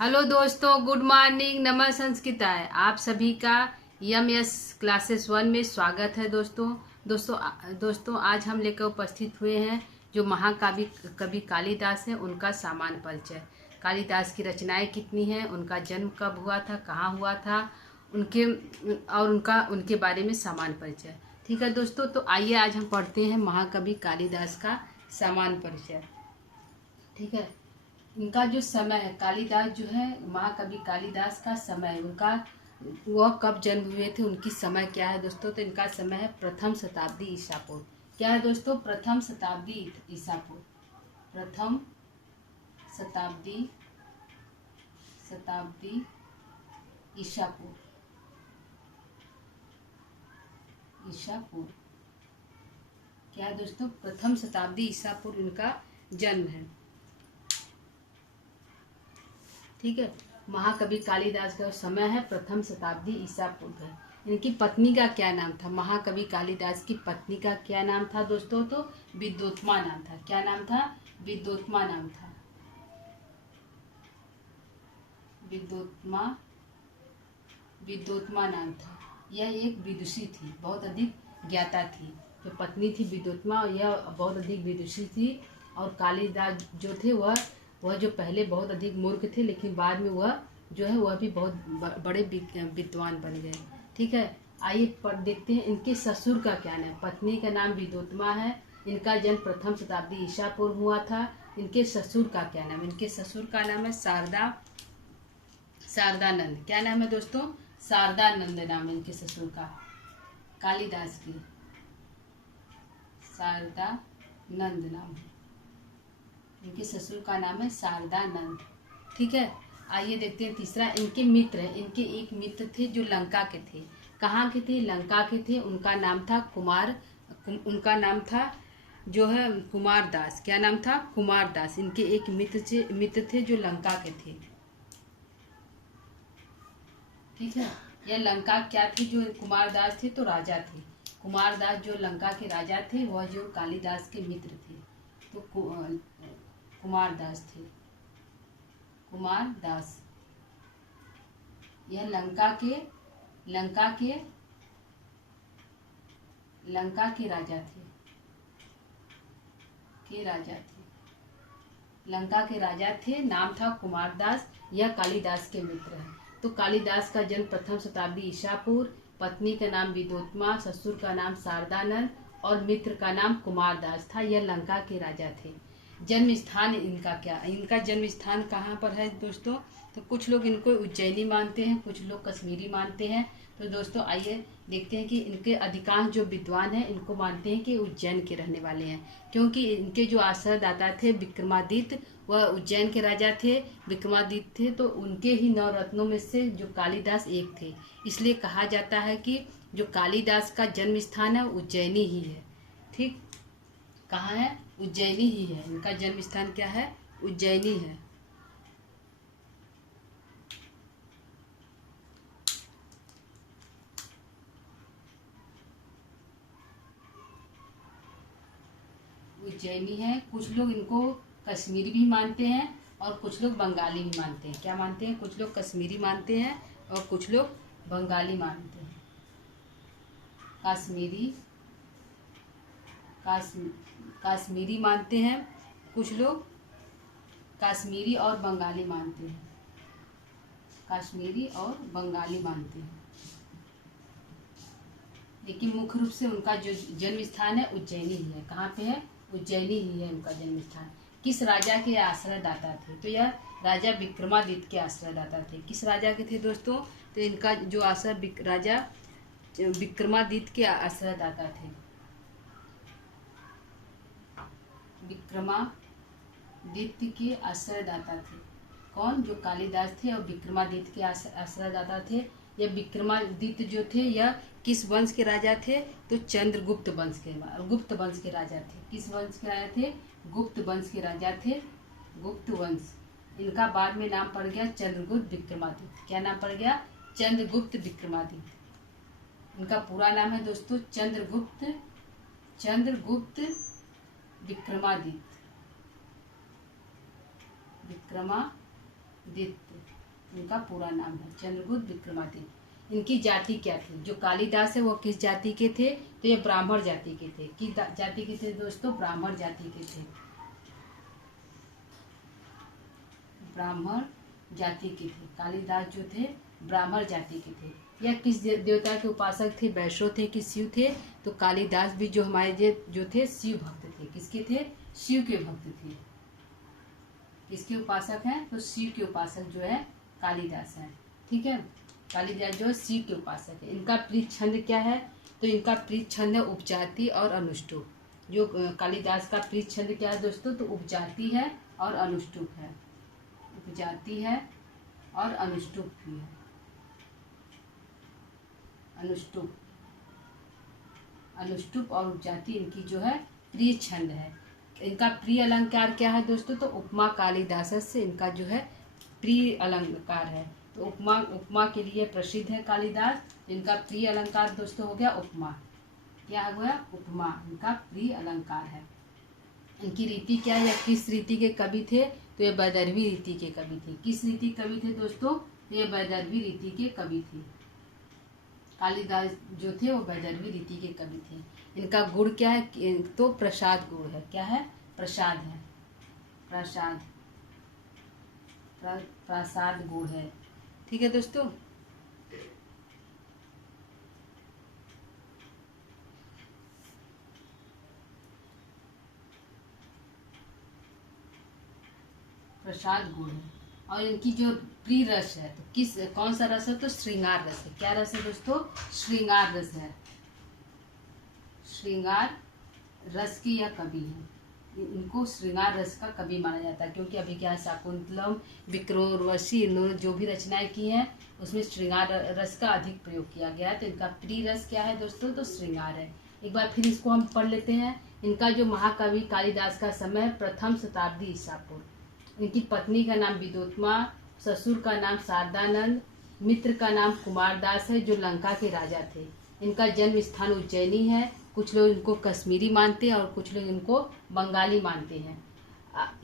Hello दोस्तों, good morning. नमः संस्कृताय आप सभी का यस क्लासेस 1 में स्वागत है। दोस्तों आज हम लेकर उपस्थित हुए हैं जो महाकाव्य कवि कालिदास है, उनका सामान्य परिचय। कालिदास की रचनाएं कितनी हैं, उनका जन्म कब हुआ था, कहाँ हुआ था, उनके बारे में सामान्य परिचय। ठीक है दोस्तों, तो आइए आज हम पढ़ते हैं महाकवि कालिदास का सामान्य परिचय। ठीक है, इनका जो समय है, कालिदास जो है, महाकवि कालिदास का समय, उनका वह कब जन्म हुए थे, उनकी समय क्या है दोस्तों। तो इनका समय है प्रथम शताब्दी ईसा पूर्व। क्या है दोस्तों? प्रथम शताब्दी ईसा पूर्व। प्रथम शताब्दी ईसा पूर्व। क्या है दोस्तों? प्रथम शताब्दी ईसा पूर्व इनका जन्म है। ठीक है, महाकवि कालिदास का समय है प्रथम शताब्दी ईसा पूर्व है। इनकी पत्नी का क्या नाम था? महाकवि कालिदास की पत्नी का क्या नाम था दोस्तों? तो विद्योत्मा नाम था। क्या नाम था? विद्योत्मा नाम था। विद्योत्मा नाम था। यह एक विदुषी थी, बहुत अधिक ज्ञाता थी। जो पत्नी थी विद्योत्मा, यह बहुत अधिक विदुषी थी। और कालिदास जो थे वह जो पहले बहुत अधिक मूर्ख थे, लेकिन बाद में वह जो है वह भी बहुत बड़े विद्वान बन गए। ठीक है, आइए देखते हैं इनके ससुर का क्या नाम। पत्नी का नाम विद्योत्मा है। इनका जन्म प्रथम शताब्दी ईसा पूर्व हुआ था। इनके ससुर का क्या नाम? इनके ससुर का नाम है शारदानंद। क्या नाम है दोस्तों? शारदानंद नाम है इनके ससुर का। कालिदास की शारदानंद नाम है। इनके ससुर का नाम है शारदानंद। ठीक है, आइए देखते हैं तीसरा। इनके मित्र है। इनके एक मित्र थे जो लंका के थे। कहाँ के थे? लंका के थे। उनका नाम था उनका नाम था जो है कुमार दास। क्या नाम था? कुमार दास। इनके एक मित्र थे जो लंका के थे। ठीक है, यह लंका क्या थे? जो कुमार दास थे तो राजा थे। कुमार दास जो लंका के राजा थे, वह जो कालिदास के मित्र थे। तो कुमार दास थे। कुमार दास यह लंका के राजा थे। लंका के राजा थे। नाम था कुमार दास। यह कालिदास के मित्र हैं। तो कालिदास का जन्म प्रथम शताब्दी ईसा पूर्व। पत्नी का नाम विद्योत्मा, ससुर का नाम शारदानंद और मित्र का नाम कुमार दास था। यह लंका के राजा थे। जन्म स्थान इनका क्या? इनका जन्म स्थान कहाँ पर है दोस्तों? तो कुछ लोग इनको उज्जैनी मानते हैं, कुछ लोग कश्मीरी मानते हैं। तो दोस्तों आइए देखते हैं कि इनके अधिकांश जो विद्वान हैं इनको मानते हैं कि उज्जैन के रहने वाले हैं, क्योंकि इनके जो आश्रयदाता थे विक्रमादित्य, वह उज्जैन के राजा थे। विक्रमादित्य थे तो उनके ही 9 रत्नों में से जो कालिदास एक थे। इसलिए कहा जाता है कि जो कालिदास का जन्म स्थान है उज्जैनी ही है। ठीक, कहाँ है? उज्जैनी ही है। इनका जन्म स्थान क्या है? उज्जैनी है। उज्जैनी है। कुछ लोग इनको कश्मीरी भी मानते हैं और कुछ लोग बंगाली भी मानते हैं। क्या मानते हैं? कुछ लोग कश्मीरी मानते हैं और कुछ लोग बंगाली मानते हैं। कश्मीरी मानते हैं कुछ लोग, कश्मीरी और बंगाली मानते हैं। लेकिन मुख्य रूप से उनका जो जन्म स्थान है उज्जैनी ही है। कहाँ पे है? उज्जैनी ही है उनका जन्म स्थान। किस राजा के आश्रयदाता थे? तो यह राजा विक्रमादित्य के आश्रयदाता थे। किस राजा के थे दोस्तों? तो इनका जो राजा विक्रमादित्य के आश्रयदाता थे। विक्रमादित्य के आश्रयदाता थे। कौन? जो कालिदास थे और विक्रमादित्य के आश्रयदाता थे। यह विक्रमादित्य जो थे यह किस वंश के राजा थे? तो चंद्रगुप्त वंश के राजा थे। किस वंश के राजा थे? गुप्त वंश के राजा थे। गुप्त वंश। इनका बाद में नाम पड़ गया चंद्रगुप्त विक्रमादित्य। क्या नाम पड़ गया? चंद्रगुप्त विक्रमादित्य। इनका पूरा नाम है दोस्तों चंद्रगुप्त विक्रमादित्य। इनका पूरा नाम है चंद्रगुप्त विक्रमादित्य। इनकी जाति क्या थी? जो कालिदास है वो किस जाति के थे? तो ये ब्राह्मण जाति के थे। किस जाति के थे दोस्तों? ब्राह्मण जाति के थे। ब्राह्मण जाति के थे कालिदास जो थे, ब्राह्मण जाति के थे। यह किस देवता के उपासक थे? वैष्णव थे कि शिव थे? तो कालिदास भी जो हमारे जो थे शिव भक्त थे। किसके थे? शिव के भक्त थे। किसके उपासक हैं? तो शिव के उपासक जो है कालिदास है। ठीक है, कालिदास जो है शिव के उपासक है। इनका प्रिय छंद क्या है? तो इनका प्रिय छंद है उपजाति और अनुष्टुप। जो कालिदास का प्रिय छंद क्या है दोस्तों? तो उपजाति है और अनुष्टुप है। उपजाति है और अनुष्टुप भी है। अनुष्टुप और उपजाति इनकी जो है प्रिय छंद है। इनका प्रिय अलंकार क्या है दोस्तों? तो उपमा कालिदास से इनका जो है प्रिय अलंकार है। तो उपमा के लिए प्रसिद्ध है कालिदास। इनका प्रिय अलंकार दोस्तों हो गया उपमा। क्या हुआ? उपमा इनका प्रिय अलंकार है। इनकी रीति क्या है? या किस रीति के कवि थे? तो ये वैदर्भी रीति के कवि थे। किस रीति कवि थे दोस्तों? ये वैदर्भी रीति के कवि थे। कालिदास जो थे वो वैदर्भी रीति के कवि थे। इनका गुण क्या है? तो प्रसाद गुण है। क्या है? प्रसाद है। प्रसाद गुण है। ठीक है दोस्तों, प्रसाद गुण है। और इनकी जो प्रिय रस है तो कौन सा रस है? तो श्रृंगार रस है। क्या रस है दोस्तों? श्रृंगार रस है। श्रृंगार रस की यह कवि है। इनको श्रृंगार रस का कवि माना जाता है, क्योंकि अभी क्या है शाकुंतलम, विक्रमोर्वशी, इन्होंने जो भी रचनाएं की हैं उसमें श्रृंगार रस का अधिक प्रयोग किया गया है। तो इनका प्रिय रस क्या है दोस्तों? तो श्रृंगार है। एक बार फिर इसको हम पढ़ लेते हैं। इनका जो महाकवि कालिदास का समय है प्रथम शताब्दी ईसा पूर्व। इनकी पत्नी का नाम विदोत्मा, ससुर का नाम शारदानंद, मित्र का नाम कुमारदास है जो लंका के राजा थे। इनका जन्म स्थान उज्जैनी है। कुछ लोग इनको कश्मीरी मानते हैं और कुछ लोग इनको बंगाली मानते हैं।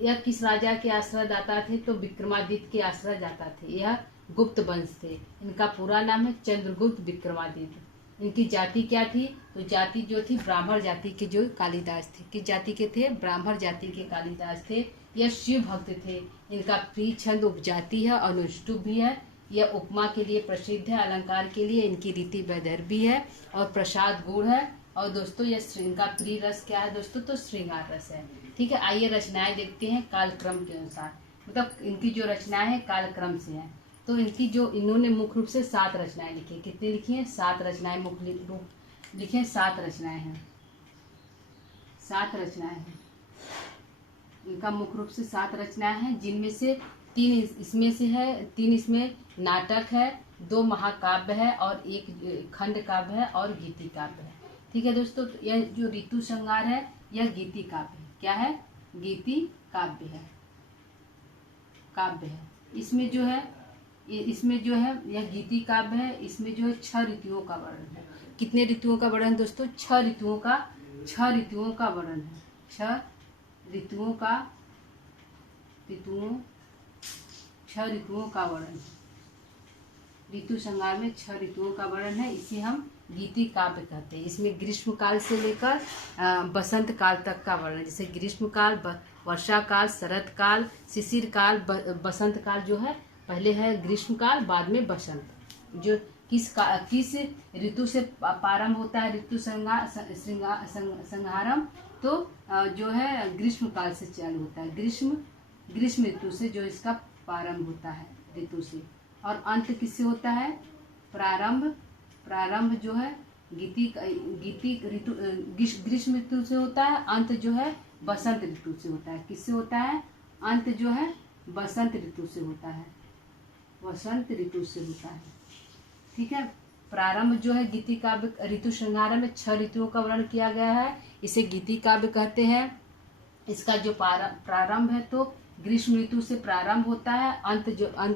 यह किस राजा के आश्रयदाता थे? तो विक्रमादित्य के आश्रयदाता थे। यह गुप्त वंश थे। इनका पूरा नाम है चंद्रगुप्त विक्रमादित्य। इनकी जाति क्या थी? तो जाति जो थी ब्राह्मण जाति के जो कालिदास थे। किस जाति के थे? ब्राह्मण जाति के कालिदास थे। यह शिव भक्त थे। इनका प्रिय छंद उपजाति है, अनुष्टुप भी है। यह उपमा के लिए प्रसिद्ध है, अलंकार के लिए। इनकी रीति वैदर्भी है और प्रसाद गुण है। और दोस्तों यह इनका प्रिय रस क्या है दोस्तों? तो श्रृंगार रस है। ठीक है, आइए रचनाएं देखते हैं कालक्रम के अनुसार। मतलब इनकी जो रचनाएं हैं कालक्रम से हैं। तो इनकी जो इन्होंने मुख्य रूप से 7 रचनाएं लिखी। कितनी लिखी हैं? 7 रचनाएं मुख्य रूप लिखे। 7 रचनाएं हैं। 7 रचनाएं हैं। इनका मुख्य रूप से 7 रचनाएं हैं, जिनमें से 3 इसमें से है, 3 इसमें नाटक है, 2 महाकाव्य है और 1 खंड काव्य है और गीति काव्य है। ठीक है दोस्तों, तो यह जो ऋतु संहार है यह गीति काव्य है। क्या है? गीति काव्य है। इसमें जो है यह गीति काव्य है। इसमें जो है 6 ऋतुओं का वर्णन है। कितने ऋतुओं का वर्णन दोस्तों? 6 ऋतुओं का वर्णन है। 6 ऋतुओं का वर्णन है। ऋतु संहार में 6 ऋतुओं का वर्णन है। इसे हम गीति काव्य कहते हैं। इसमें ग्रीष्म काल से लेकर बसंत काल तक का वर्णन, जैसे ग्रीष्म काल, वर्षा काल, शरद काल, शिशिर काल, बसंत काल जो है पहले है ग्रीष्म काल, बाद में बसंत। जो किस ऋतु से प्रारंभ होता है ऋतु संहारम? तो जो है ग्रीष्म काल से चालू होता है। ग्रीष्म ऋतु से जो इसका प्रारंभ होता है ऋतु से। और अंत किससे होता है? प्रारंभ जो है ग्रीष्म ऋतु से होता है। अंत जो है बसंत ऋतु से होता है। किससे होता है? अंत जो है बसंत ऋतु से होता है। ठीक है, प्रारंभ जो है गीति काव्य ऋतु संहार में 6 ऋतुओं का वर्णन किया गया है। इसे गीति काव्य कहते हैं। इसका जो प्रारंभ है तो ग्रीष्म ऋतु से प्रारंभ होता है। अंत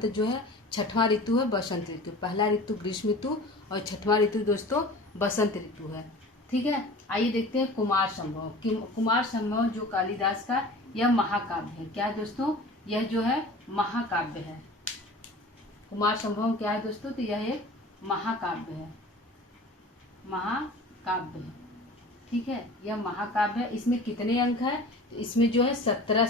जो है 6वां ऋतु है बसंत ऋतु। पहला ऋतु ग्रीष्म ऋतु और 6वां ऋतु दोस्तों बसंत ऋतु है। ठीक है, आइए देखते हैं कुमार संभव। कुमार संभव जो कालिदास का यह महाकाव्य है। क्या दोस्तों? यह जो है महाकाव्य है। कुमार संभवम क्या है दोस्तों, तो यह एक महाकाव्य है, महाकाव्य है। ठीक है, यह महाकाव्य है। इसमें कितने अंक है, तो इसमें जो है 17,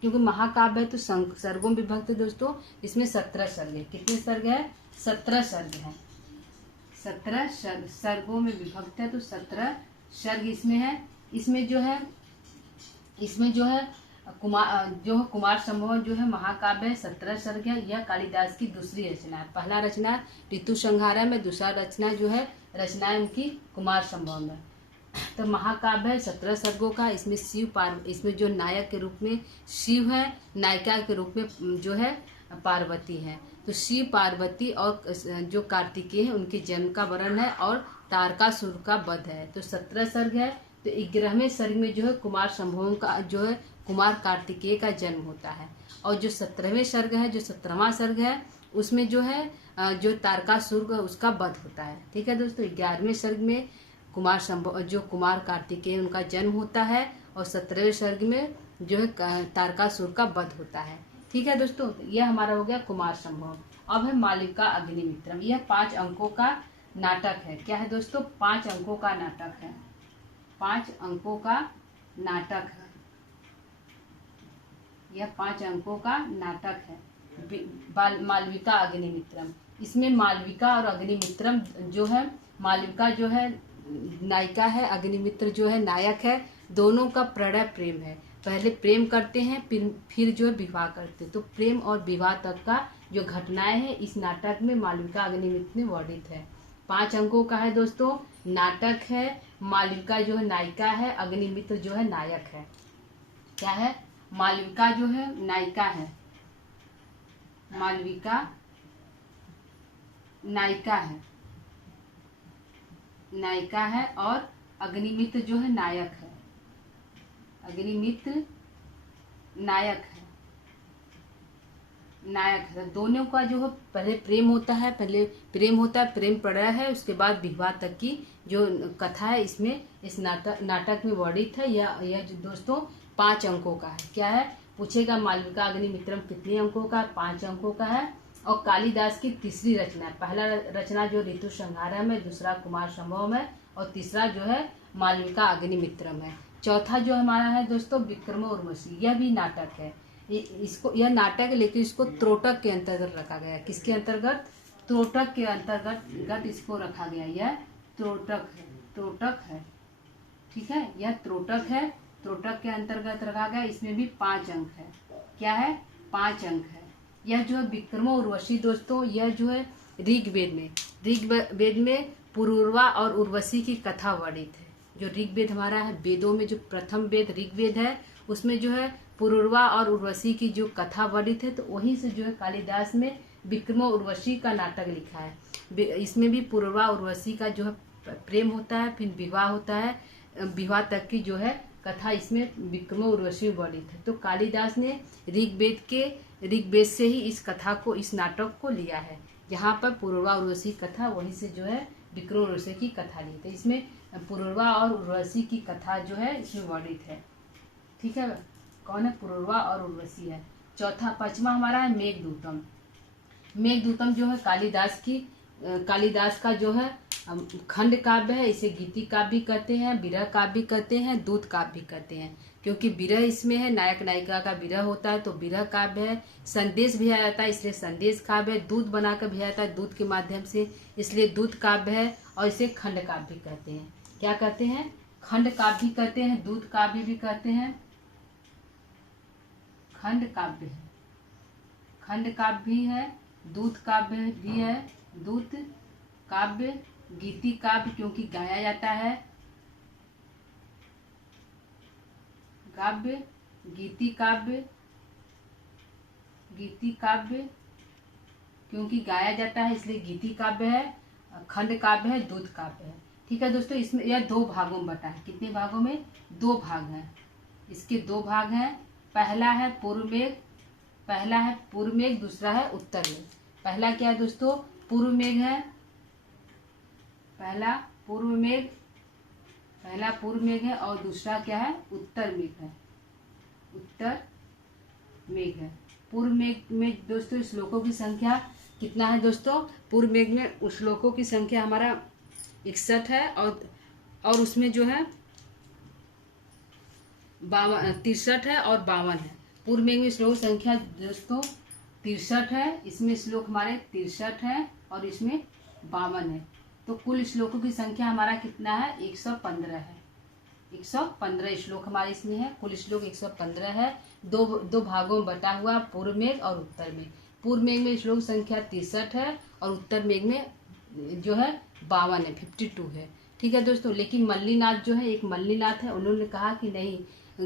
क्योंकि महाकाव्य है तो सर्गों में विभक्त है दोस्तों। इसमें 17 सर्ग है। कितने सर्ग है, 17 सर्ग है। 17 सर्गों में विभक्त है, तो 17 सर्ग इसमें है। इसमें जो है कुमार संभवम जो है महाकाव्य है, 17 सर्ग है। यह कालिदास की दूसरी रचना है। पहला रचना ऋतु संहार में, दूसरा रचना जो है रचनाएं उनकी कुमार संभवम है। तो महाकाव्य है 17 सर्गों का। इसमें इसमें जो नायक के रूप में शिव है, नायिका के रूप में जो है पार्वती है। तो शिव, पार्वती और जो कार्तिकेय है उनके जन्म का वर्णन है, और तारकासुर का वध है। तो 17 सर्ग है। तो 11वें सर्ग में जो है कुमार संभवम का जो है कुमार कार्तिकेय का जन्म होता है। और जो 17वें सर्ग है, जो 17वां सर्ग है, उसमें जो है जो तारकासुर उसका वध होता है। ठीक है दोस्तों, 11वें सर्ग में कुमार कार्तिकेय उनका जन्म होता है, और 17वें सर्ग में जो है तारकासुर का वध होता है। ठीक है दोस्तों, यह हमारा हो गया कुमार संभवम। अब है मालविका अग्निमित्रम। यह 5 अंकों का नाटक है। क्या है दोस्तों, 5 अंकों का नाटक है। 5 अंकों का नाटक है। यह 5 अंकों का नाटक है, मालविका अग्निमित्रम। इसमें मालविका और अग्निमित्रम जो है, मालविका जो है नायिका है, अग्निमित्र जो है नायक है। दोनों का प्रणय प्रेम है। पहले प्रेम करते हैं, फिर जो है विवाह करते हैं। तो प्रेम और विवाह तक का जो घटनाएं हैं इस नाटक में मालविका अग्निमित्र में वर्णित है। 5 अंकों का है दोस्तों, नाटक है। मालविका जो है नायिका है, अग्निमित्र जो है नायक है। क्या है, मालविका जो है नायिका है, मालविका नायिका है, नायिका है, और अग्निमित्र जो है नायक है। अग्निमित्र नायक है, नायक है। दोनों का जो है पहले प्रेम होता है, प्रेम प्रणय है, उसके बाद विवाह तक की जो कथा है इसमें इस नाटक में वर्णित है। यह जो दोस्तों 5 अंकों का है। क्या है, पूछेगा मालविका अग्निमित्रम कितने अंकों का, 5 अंकों का है। और कालिदास की तीसरी रचना है। पहला रचना जो ऋतु संहार में, दूसरा कुमार संभवम है, और तीसरा जो है मालविका अग्निमित्रम है। चौथा जो हमारा है दोस्तों विक्रम उर्वशी। यह भी नाटक है। यह नाटक है, लेकिन इसको त्रोटक के अंतर्गत रखा गया है। किसके अंतर्गत, त्रोटक के अंतर्गत इसको रखा गया। यह त्रोटक है। ठीक है, यह त्रोटक है, त्रोटक के अंतर्गत रखा गया। इसमें भी 5 अंक है। क्या है, 5 अंक है। यह जो है विक्रम उर्वशी दोस्तों, यह जो है ऋग्वेद में पुरूरवा और उर्वशी की कथा वर्णित है। जो ऋग्वेद हमारा है, वेदों में जो प्रथम वेद ऋग्वेद है, उसमें जो है पुरूरवा और उर्वशी की जो कथा वर्णित है। तो वहीं से जो है कालिदास ने विक्रम उर्वशी का नाटक लिखा है। इसमें भी पुरूरवा उर्वशी का जो है प्रेम होता है, फिर विवाह होता है, विवाह तक की जो है कथा इसमें विक्रम उर्वशी वर्णित है। तो कालिदास ने ऋग्वेद से ही इस कथा को, इस नाटक को लिया है। यहाँ पर पुरूरवा उर्वशी कथा, वहीं से जो है विक्रम उर्वशी की कथा ली। तो इसमें पुरूरवा और उर्वशी की कथा जो है इसमें वर्णित है। ठीक है, कौन है, पुरूरवा और उर्वशी है। 5वां हमारा है मेघदूतम। मेघदूतम जो है कालिदास का जो है खंड काव्य है। इसे गीति काव्य भी कहते हैं, विरह काव्य भी कहते हैं, दूत काव्य भी कहते हैं। क्योंकि विरह इसमें है, नायक नायिका का विरह होता है तो विरह काव्य है। संदेश भेजा जाता है इसलिए संदेश काव्य है। दूत बनाकर भेजा जाता है दूत के माध्यम से, इसलिए दूत काव्य है। और इसे खंड काव्य भी कहते हैं। क्या कहते हैं, खंड काव्य भी कहते हैं, दूत काव्य भी कहते हैं। खंड काव्य है, खंड काव्य भी है, दूत काव्य भी है। दूत काव्य, गीति काव्य क्योंकि गाया जाता है, काव्य, गीति काव्य क्योंकि गाया जाता है इसलिए गीति काव्य है। खंड काव्य है, दूत काव्य है। ठीक है दोस्तों, इसमें यह 2 भागों में बटा है। कितने भागों में, 2 भाग हैं। इसके 2 भाग हैं। पहला है पूर्व मेघ, दूसरा है उत्तर मेघ। पहला क्या है दोस्तों, पूर्व मेघ है। पहला पूर्व मेघ है, और दूसरा क्या है, उत्तर मेघ है। उत्तर मेघ है। पूर्व मेघ में दोस्तों श्लोकों की संख्या कितना है दोस्तों? पूर्व मेघ में श्लोकों की संख्या हमारा 61 है और उसमें जो है 63 है और 52 है। पूर्व मेघ में श्लोक संख्या दोस्तों 63 है, इसमें श्लोक हमारे 63 है और इसमें 52 है। तो कुल श्लोकों की संख्या हमारा कितना है? 115 है। 115 श्लोक हमारे इसमें है। कुल श्लोक 115 है। दो भागों में बटा हुआ, पूर्व मेघ और उत्तर मेघ। पूर्व मेघ में श्लोक संख्या 63 है और उत्तर मेघ में जो है 52 है, 52 है। ठीक है दोस्तों। लेकिन मल्लीनाथ जो है, एक मल्लीनाथ है, उन्होंने कहा कि नहीं,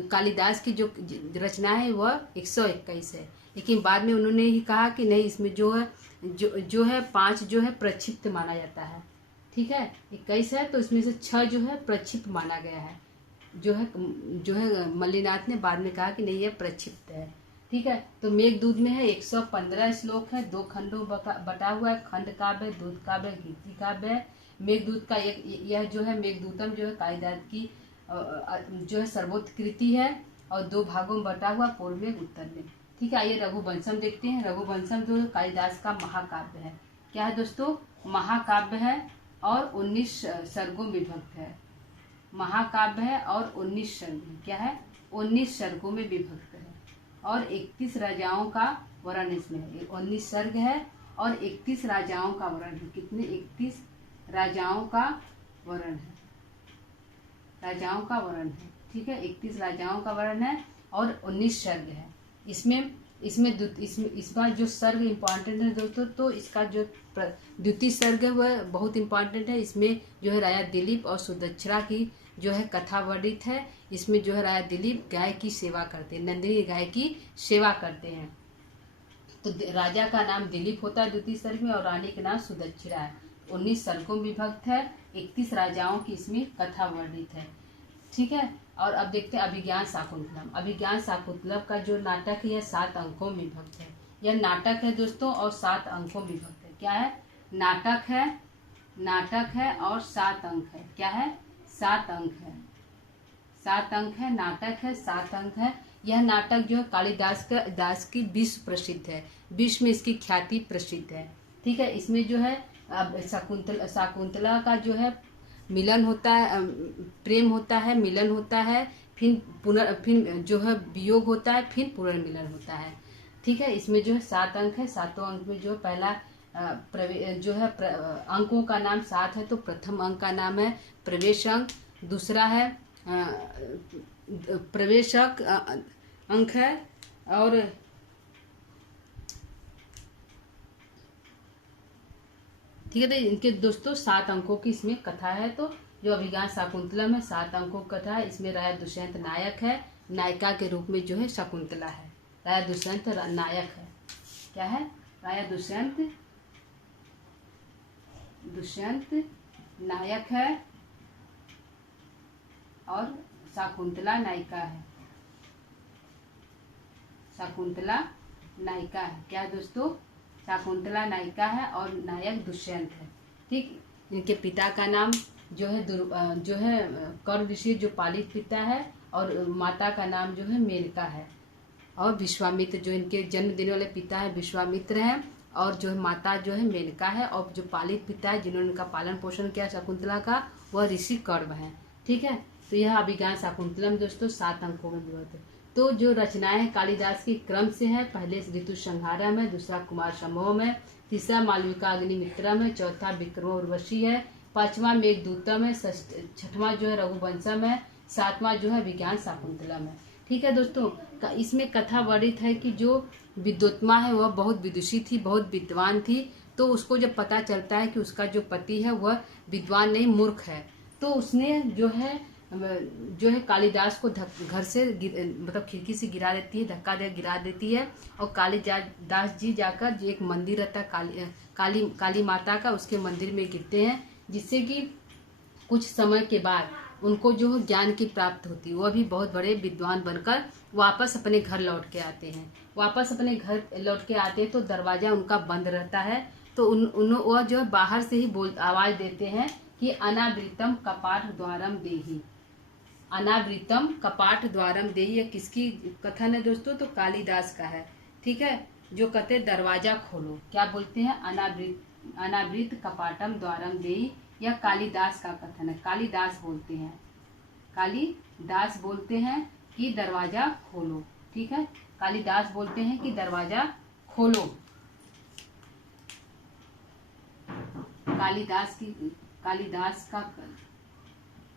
कालिदास की जो रचना है वह 121 है। लेकिन बाद में उन्होंने ही कहा कि नहीं, इसमें जो है 5 जो है प्रक्षिप्त माना जाता है। ठीक है, 21 है तो इसमें से 6 जो है प्रक्षिप्त माना गया है। जो है मल्लीनाथ ने बाद में कहा कि नहीं, यह प्रक्षिप्त है। ठीक है, तो मेघदूत में है 115 श्लोक है, 2 खंडों बटा हुआ है। खंड काव्य है, दूत काव्य है, गीति काव्य है। मेघदूत का यह जो है मेघदूतम जो है कालिदास की जो है सर्वोत्त कृति है और 2 भागों में बटा हुआ, पूर्व में उत्तर में। ठीक है, आइए रघुवंशम देखते हैं। रघुवंशम जो कालिदास का महाकाव्य है। क्या है दोस्तों? महाकाव्य है और 19 सर्गों में विभक्त है। महाकाव्य है और 19 सर्ग है। क्या है? 19 सर्गों में विभक्त है और 31 राजाओं का वर्णन इसमें है। 19 सर्ग है और 31 राजाओं का वर्णन है। कितने? 31 राजाओं का वर्णन है। राजाओं का वर्णन है। ठीक है, 31 राजाओं का वर्णन है और 19 सर्ग है। इसका जो सर्ग इम्पॉर्टेंट है दोस्तों, तो इसका जो द्वितीय सर्ग है वह बहुत इम्पॉर्टेंट है। इसमें जो है राजा दिलीप और सुदक्षरा की जो है कथा वर्णित है। इसमें जो है राजा दिलीप गाय की सेवा करते हैं, नंदिनी गाय की सेवा करते हैं। तो राजा का नाम दिलीप होता है द्वितीय सर्ग में और रानी का नाम सुदक्षरा है। 19 सर्गों में विभक्त है। 31 राजाओं की इसमें कथा वर्णित है। ठीक है, और अब देखते हैं अभिज्ञान शाकुंतलम। अभिज्ञान शाकुंतलम का जो नाटक है यह 7 अंकों में विभक्त है। यह नाटक है दोस्तों और 7 अंकों में विभक्त है। क्या है? नाटक है और 7 अंक है। क्या है? 7 अंक है। 7 अंक है, नाटक है, 7 अंक है। यह नाटक जो है कालिदास की विश्व प्रसिद्ध है। विश्व में इसकी ख्याति प्रसिद्ध है। ठीक है, इसमें जो है शाकुंतला का जो है मिलन होता है, प्रेम होता है, मिलन होता है, फिर जो है वियोग होता है, फिर पुनर्मिलन होता है। ठीक है, इसमें जो है 7 अंक है। 7 अंक में जो पहला जो है अंकों का नाम 7 है। तो प्रथम अंक का नाम है प्रवेश अंक, दूसरा है प्रवेशक अंक है और ठीक है। तो इनके दोस्तों 7 अंकों की इसमें कथा है। तो जो अभिज्ञान शाकुंतलम है 7 अंकों की कथा है। इसमें राजा दुष्यंत नायक है, नायिका के रूप में जो है शकुंतला है। राजा दुष्यंत नायक है। क्या है? राजा दुष्यंत नायक है और शाकुंतला नायिका है। शाकुंतला नायिका है। क्या है दोस्तों? शाकुंतला नायिका है और नायक दुष्यंत है। ठीक, इनके पिता का नाम जो है कर ऋषि जो पालित पिता है और माता का नाम जो है मेनका है। और विश्वामित्र जो इनके जन्म देने वाले पिता है विश्वामित्र हैं और जो है माता जो है मेनका है और जो पालित पिता है जिन्होंने इनका पालन पोषण किया शकुंतला का वह ऋषि कर्म है। ठीक है, तो यह अभिज्ञान शाकुंतलम दोस्तों 7 अंकों में विभक्त है। तो जो रचनाएं हैं कालिदास की क्रम से है, पहले ऋतु संहारम है, दूसरा कुमार संभवम है, तीसरा मालविका अग्निमित्रम है, चौथा विक्रम उर्वशी है, 5वां मेघदूतम है, 6वां जो है रघुवंशम है, 7वां जो है विज्ञान शाकुंतलम है। ठीक है दोस्तों, इसमें कथा वर्णित है कि जो विद्वत्मा है वह बहुत विदुषी थी, बहुत विद्वान थी। तो उसको जब पता चलता है कि उसका जो पति है वह विद्वान नहीं मूर्ख है, तो उसने जो है कालिदास को घर से मतलब खिड़की से गिरा देती है, धक्का दे गिरा देती है। और कालिदास जी जाकर जो एक मंदिर रहता है काली माता का, उसके मंदिर में गिरते हैं, जिससे कि कुछ समय के बाद उनको जो ज्ञान की प्राप्त होती है। वह भी बहुत बड़े विद्वान बनकर वापस अपने घर लौट के आते हैं। वापस अपने घर लौट के आते हैं तो दरवाजा उनका बंद रहता है। तो वह जो है बाहर से ही आवाज देते हैं कि अनावृतम कपाट द्वारम देहि। अनावृतम कपाट द्वारम देहि, यह किसकी कथन है दोस्तों? तो कालिदास का है। ठीक है, जो कहते हैं दरवाजा खोलो, क्या बोलते हैं, अनावृत कपाटम द्वारम देहि, यह कालिदास का कथन है। कालिदास बोलते हैं कि दरवाजा खोलो, ठीक है, कालिदास बोलते हैं कि दरवाजा खोलो।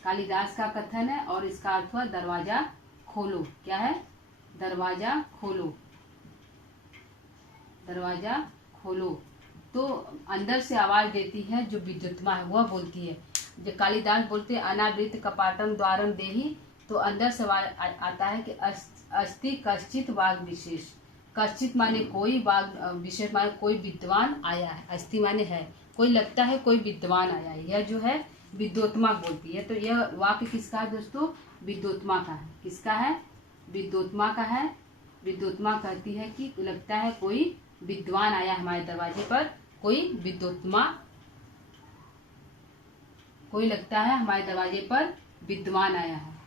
कालिदास का कथन है और इसका अर्थ हुआ दरवाजा खोलो। क्या है, दरवाजा खोलो, दरवाजा खोलो। तो अंदर से आवाज देती है जो विद्युत्मा है, वह बोलती है। जो कालिदास बोलते हैं अनावृत कपाटम द्वारम देहि, तो अंदर से आवाज आता है कि अस्ति कश्चित वाग विशेष। कश्चित माने कोई, वाग विशेष माने कोई विद्वान आया है। अस्ति माने है, कोई लगता है कोई विद्वान आया है। यह जो है विद्योत्मा बोलती है। तो यह वाक्य किसका है दोस्तों, विद्योत्मा का है। किसका है, विद्योत्मा का है। विद्योत्मा कहती है कि लगता है कोई विद्वान आया हमारे दरवाजे पर, कोई विद्योत्मा, कोई लगता है हमारे दरवाजे पर विद्वान आया है।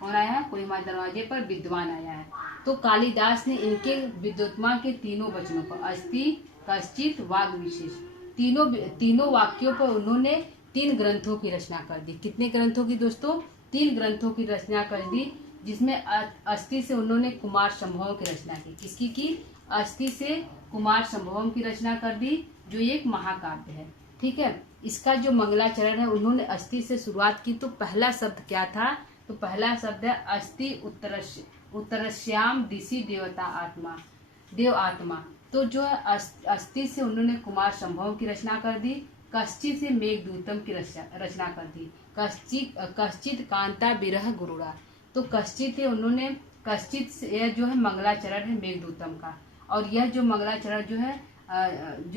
कौन आया है, कोई हमारे दरवाजे पर विद्वान आया है। तो कालिदास ने इनके विद्योत्मा के तीनों वचनों पर, अस्ति कश्चित वाग विशेष, तीनों वाक्यों पर उन्होंने 3 ग्रंथों की रचना कर दी। कितने ग्रंथों की दोस्तों, 3 ग्रंथों की रचना कर दी, जिसमें अस्ति से उन्होंने कुमार संभवम की रचना की। किसकी की, अस्ति से कुमार संभवम की रचना कर दी, जो एक महाकाव्य है, ठीक है। इसका जो मंगलाचरण है, उन्होंने अस्ति से शुरुआत की। तो पहला शब्द क्या था, तो पहला शब्द है अस्ति उत्तरश्याम दिशि देवता आत्मा, देव आत्मा। तो जो है अस्ति से उन्होंने कुमार संभवम की रचना कर दी, कश्चित से मेघदूतम की रचना कर दी, कश्चित कांता विरह गुरुड़ा। तो कश्चित है, उन्होंने कश्चित से, यह जो है मंगलाचरण है मेघदूतम का, और यह जो मंगलाचरण जो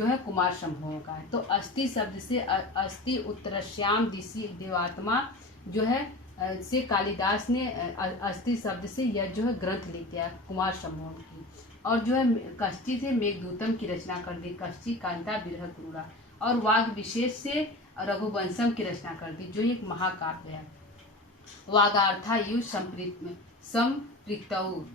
है कुमार संभवम का है। तो अस्ति शब्द से अस्ति उत्तरश्याम दिशि देवात्मा जो है से कालिदास ने अस्ति शब्द से यह जो है ग्रंथ लिख दिया कुमार संभवम की। और जो है कश्चित से मेघदूतम की रचना कर दी, कश्चित कांता विरह गुरुड़ा। और वाग विशेष से रघुवंशम की रचना कर दी, जो एक महाकाव्य है। वागार्थायु संपृक्तौ,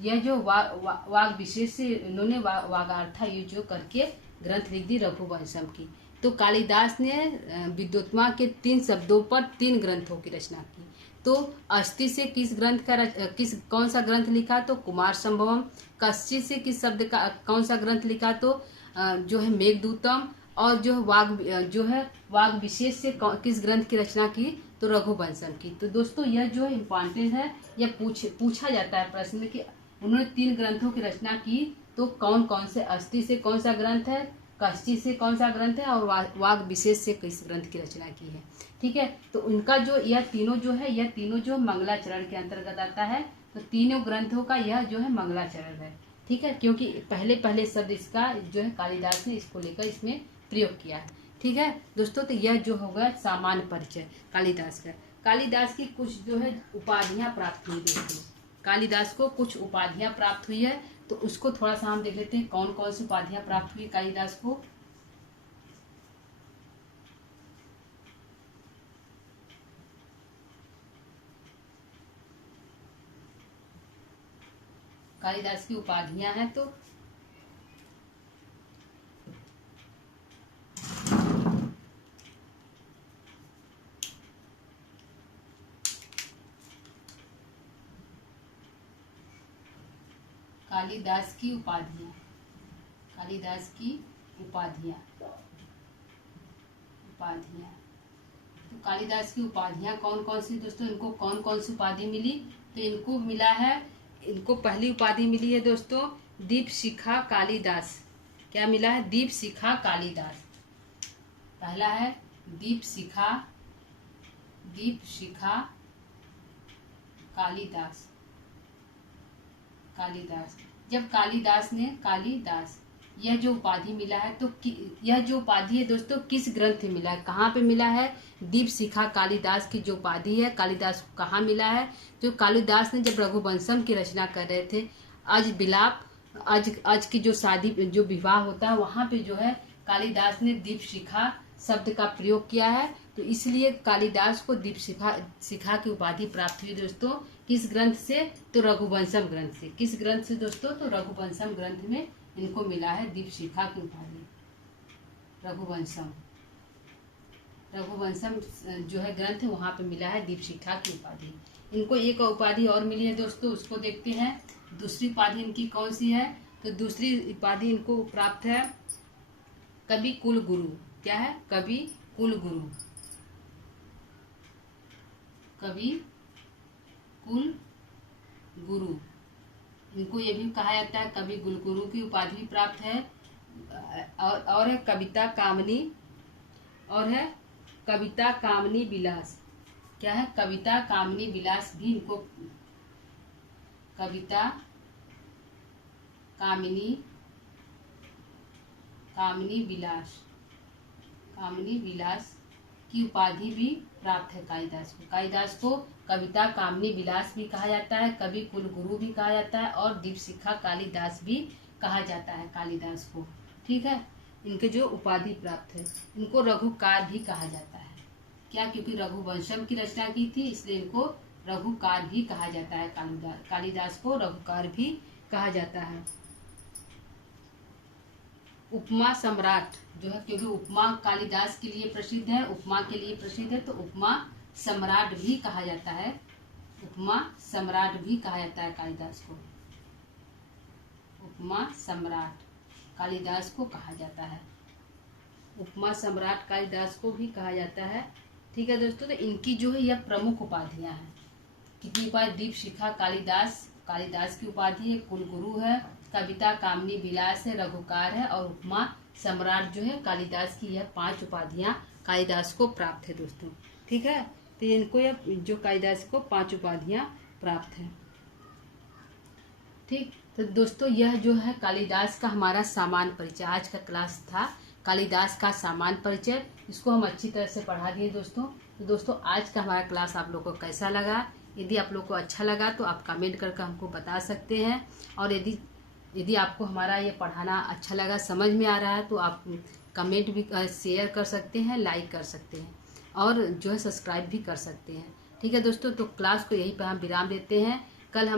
यह जो वाग विशेष से इन्होंने वागार्थायु जो करके ग्रंथ लिख दी रघुवंशम की। तो कालिदास ने विद्योत्मा के 3 शब्दों पर 3 ग्रंथों की रचना की। तो अस्ति से कौन सा ग्रंथ लिखा, तो कुमार संभवम। कश्चित से किस शब्द का कौन सा ग्रंथ लिखा, तो जो है मेघदूतम। और जो वाग विशेष से किस ग्रंथ की रचना की, तो रघुवंशम की। तो दोस्तों यह जो है इम्पॉर्टेंट है, यह पूछा जाता है प्रश्न में कि उन्होंने 3 ग्रंथों की रचना की, तो कौन कौन से, अस्ति से कौन सा ग्रंथ है, कश्चित से कौन सा ग्रंथ है, और वाग विशेष से किस ग्रंथ की रचना की है, ठीक है। तो उनका जो यह तीनों जो मंगलाचरण के अंतर्गत आता है। तो तीनों ग्रंथों का यह जो है मंगलाचरण है, ठीक है, क्योंकि पहले शब्द इसका जो है कालिदास ने इसको लेकर इसमें प्रयोग किया है, ठीक है दोस्तों। तो यह जो होगा सामान्य परिचय कालिदास का। कालिदास की कुछ जो है उपाधियां प्राप्त हुई दोस्तों, कालिदास को कुछ उपाधियां प्राप्त हुई है। तो उसको थोड़ा सा हम देख लेते हैं, कौन कौन सी उपाधियां प्राप्त हुई कालिदास को। कालिदास की उपाधियां हैं, तो कालिदास की उपाधियां तो कालिदास की उपाधियां कौन कौन सी दोस्तों, इनको कौन कौन सी उपाधि मिली, तो इनको मिला है, इनको पहली उपाधि मिली है दोस्तों दीप शिखा कालिदास। क्या मिला है, दीप शिखा कालिदास। पहला है दीप शिखा कालिदास। जब कालिदास यह जो उपाधि मिला है, तो यह जो उपाधि है दोस्तों किस ग्रंथ में मिला है, कहाँ पे मिला है, दीप शिखा कालिदास की जो उपाधि है कालिदास को कहाँ मिला है, जो कालिदास ने जब रघुवंशम की रचना कर रहे थे, आज की जो शादी जो विवाह होता है, वहाँ पे जो है कालिदास ने दीप शिखा शब्द का प्रयोग किया है। तो इसलिए कालिदास को दीप शिखा की उपाधि प्राप्त हुई दोस्तों। किस ग्रंथ से? तो रघुवंशम ग्रंथ से। किस ग्रंथ से दोस्तों? तो रघुवंशम ग्रंथ में इनको मिला है दीप शिखा की उपाधि। रघुवंशम जो है ग्रंथ है, वहां पे मिला है दीप शिखा की उपाधि। इनको एक उपाधि और मिली है दोस्तों, उसको देखते हैं। दूसरी उपाधि इनकी कौन सी है? तो दूसरी उपाधि इनको प्राप्त है कवि कुल गुरु। क्या है? कवि कुल गुरु। कवि कुल गुरु, इनको ये भी कहा जाता है कवि कुल गुरु की उपाधि प्राप्त है। और है कविता कामनी, और है कविता कामनी विलास। क्या है? कविता कामनी विलास भी इनको, कविता कामनी विलास की उपाधि भी प्राप्त है कालिदास को। कालिदास को कविता कामनी विलास भी कहा जाता है, कवि कुल गुरु भी कहा जाता है, और दीप शिखा कालिदास भी कहा जाता है कालिदास को। ठीक है, इनके जो उपाधि प्राप्त है। इनको रघुकार भी कहा जाता है। क्या? क्योंकि रघुवंशम की रचना की थी, इसलिए इनको रघुकार भी कहा जाता है। कालिदास को रघुकार भी कहा जाता है। उपमा सम्राट जो है, क्योंकि उपमा कालिदास के लिए प्रसिद्ध है, उपमा के लिए प्रसिद्ध है, तो उपमा सम्राट भी कहा जाता है। उपमा सम्राट भी कहा जाता है कालिदास को। उपमा सम्राट कालिदास को कहा जाता है। उपमा सम्राट कालिदास को भी कहा जाता है। ठीक है दोस्तों, तो इनकी जो है यह प्रमुख उपाधियां हैं। कितनी उपाधि? दीप शिखा कालिदास की उपाधि है, कुल गुरु है, कविता कामनी विलास है, रघुकार है, और उपमा सम्राट जो है कालिदास की, यह 5 उपाधियां कालिदास को प्राप्त है दोस्तों। ठीक है, तो इनको यह जो कालिदास को 5 उपाधियां प्राप्त है। ठीक, तो दोस्तों यह जो है कालिदास का हमारा सामान्य परिचय, आज का क्लास था कालिदास का सामान्य परिचय। इसको हम अच्छी तरह से पढ़ा दिए दोस्तों। तो दोस्तों आज का हमारा क्लास आप लोग को कैसा लगा? यदि आप लोग को अच्छा लगा तो आप कमेंट करके हमको बता सकते हैं, और यदि आपको हमारा ये पढ़ाना अच्छा लगा, समझ में आ रहा है, तो आप कमेंट भी शेयर कर सकते हैं, लाइक कर सकते हैं, और जो है सब्सक्राइब भी कर सकते हैं। ठीक है दोस्तों, तो क्लास को यहीं पर हम विराम देते हैं। कल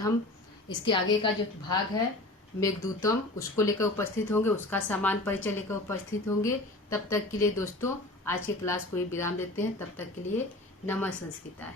हम इसके आगे का जो भाग है मेघदूतम, उसको लेकर उपस्थित होंगे, उसका सामान्य परिचय लेकर उपस्थित होंगे। तब तक के लिए दोस्तों आज के क्लास को विराम देते हैं। तब तक के लिए नमः संस्कृताय।